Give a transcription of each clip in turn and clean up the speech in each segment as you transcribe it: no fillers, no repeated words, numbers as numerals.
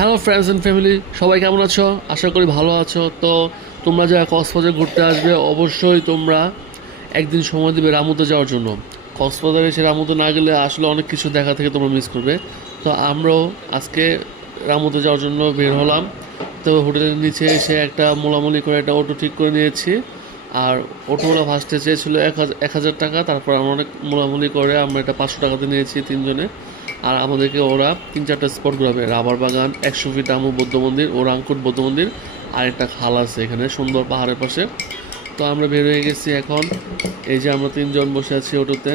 Hello friends and family, সবাই কেমন আছো? আশা করি ভালো আছো। তো তোমরা যারা কক্সবাজার ঘুরতে আসবে অবশ্যই তোমরা একদিন সময় দেবে রামুতে যাওয়ার জন্য। কক্সবাজারে এসে রামুতে না গেলে আসলে অনেক কিছু দেখা থেকে তোমরা মিস করবে। তো আমরাও আজকে রামুতে যাওয়ার জন্য বের হলাম। তো হোটেলের নিচে এসে একটা মোলামুলি করে একটা অটো ঠিক করে নিয়েছি। আর অটোওয়ালা ফার্স্টে চেয়েছিল 1,000 টাকা, তারপর আমরা অনেক মোলামুলি করে আমরা এটা 500 টাকাতে নিয়েছি তিনজনে। আর আমাদেরকে ওরা 3-4টা স্পট ঘুরাবে: রাবার বাগান, 100 ফিট রামু বৌদ্ধ মন্দির ও রাংকুট বৌদ্ধ মন্দির, আর একটা খাল আছে এখানে সুন্দর পাহাড়ের পাশে। তো আমরা বের হয়ে গেছি এখন। এই যে আমরা তিনজন বসে আছি অটোতে।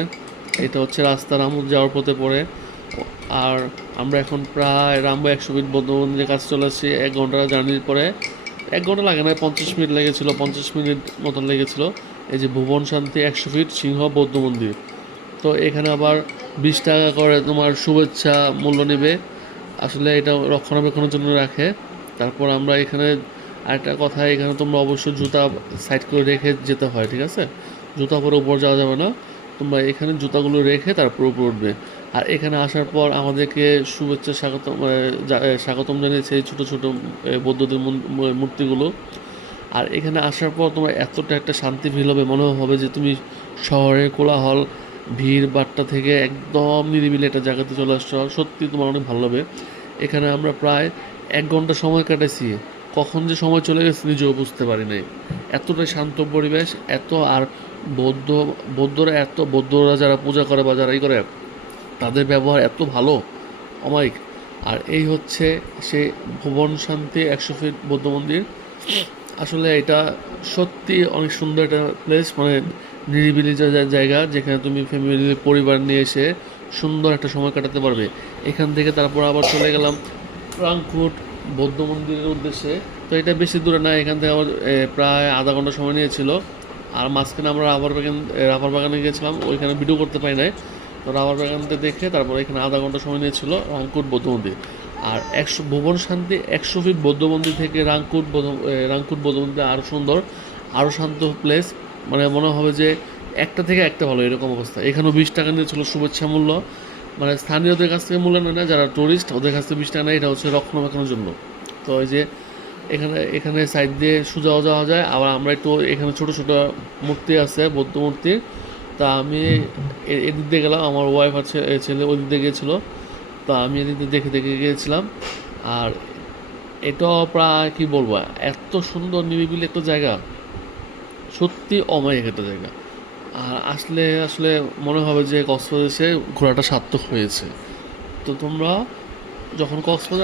এটা হচ্ছে রাস্তা রামু যাওয়ার পথে পড়ে। আর আমরা এখন প্রায় রামু 100 ফিট বৌদ্ধ মন্দিরের কাছে চলে আসছি। 1 ঘন্টা জার্নির পরে, 1 ঘন্টা লাগে না, 50 মিনিট লেগেছিল, 50 মিনিট মতন লেগেছিল। এই যে ভুবন শান্তি 100 ফিট সিংহ বৌদ্ধ মন্দির। তো এখানে আবার 20 টাকা করে তোমার শুভেচ্ছা মূল্য নেবে। আসলে এটা রক্ষণাবেক্ষণের জন্য রাখে। তারপর আমরা এখানে আরেকটা কথা, এখানে তোমরা অবশ্যই জুতা সাইড করে রেখে যেতে হয়, ঠিক আছে? জুতা পরে উপর যাওয়া যাবে না। তোমরা এখানে জুতাগুলো রেখে তারপর উপর উঠবে। আর এখানে আসার পর আমাদেরকে শুভেচ্ছা স্বাগতম জানিয়েছে এই ছোটো ছোটো বৌদ্ধদের মূর্তিগুলো। আর এখানে আসার পর তোমার এতটা একটা শান্তি ফিল হবে, মনে হবে যে তুমি শহরের কোলাহল ভিড় বাট্টা থেকে একদম নিরিবিলি একটা জায়গাতে চলে আসছো। সত্যি তোমার অনেক ভালো হবে। এখানে আমরা প্রায় 1 ঘন্টা সময় কাটাইছি। কখন যে সময় চলে গেছে নিজেও বুঝতে পারি নাই। এতটাই শান্ত পরিবেশ, এত আর বৌদ্ধ বৌদ্ধরা যারা পূজা করে বা যারা করে, তাদের ব্যবহার এত ভালো, অমায়িক। আর এই হচ্ছে সে ভুবন শান্তি 100 ফিট বৌদ্ধ মন্দির। আসলে এটা সত্যি অনেক সুন্দর একটা প্লেস, মানে নিরিবিলি জায়গা যেখানে তুমি ফ্যামিলি পরিবার নিয়ে এসে সুন্দর একটা সময় কাটাতে পারবে। এখান থেকে তারপর আবার চলে গেলাম রাংকুট বৌদ্ধ মন্দিরের উদ্দেশ্যে। তো এটা বেশি দূরে না, এখান থেকে আবার প্রায় আধা ঘন্টা সময় নিয়েছিল। আর মাঝখানে আমরা রাবার বাগানে গিয়েছিলাম, ওইখানে ভিডিও করতে পারি নাই। তো রাবার বাগানতে দেখে তারপর এখানে আধা ঘন্টা সময় নিয়েছিল রাংকুট বৌদ্ধ মন্দির। আর ভুবন শান্তি 100 ফিট বৌদ্ধ মন্দির থেকে রাংকুট বৌদ্ধ মন্দির আরও সুন্দর, আরও শান্ত প্লেস। মানে মনে হবে যে একটা থেকে একটা ভালো, এরকম অবস্থা। এখানেও 20 টাকা নিয়েছিল শুভেচ্ছা মূল্য, মানে স্থানীয়দের কাছ থেকে মূল্য নেয় না, যারা টুরিস্ট ওদের কাছ থেকে 20 টাকা নেয়। এটা হচ্ছে রক্ষণাবেক্ষণের জন্য। তো এই যে এখানে সাইড দিয়ে সোজাও যাওয়া যায়। আবার আমরা একটু এখানে ছোট ছোট মূর্তি আছে, বৌদ্ধ মূর্তি। তা আমি এদিক দিয়ে গেলাম, আমার ওয়াইফ আর ছেলে ওই দিক দিয়ে গিয়েছিলো। তো আমি এদিক দিয়ে দেখে দেখে গিয়েছিলাম। আর এটাও প্রায় কী বলবো, এত সুন্দর নিরিবিলি একটা জায়গা, সত্যি অমায়িক একটা জায়গা। আর আসলে আসলে মনে হবে যে কক্সবাজার এসে ঘোরাটা সার্থক হয়েছে। তো তোমরা যখন কক্সবাজার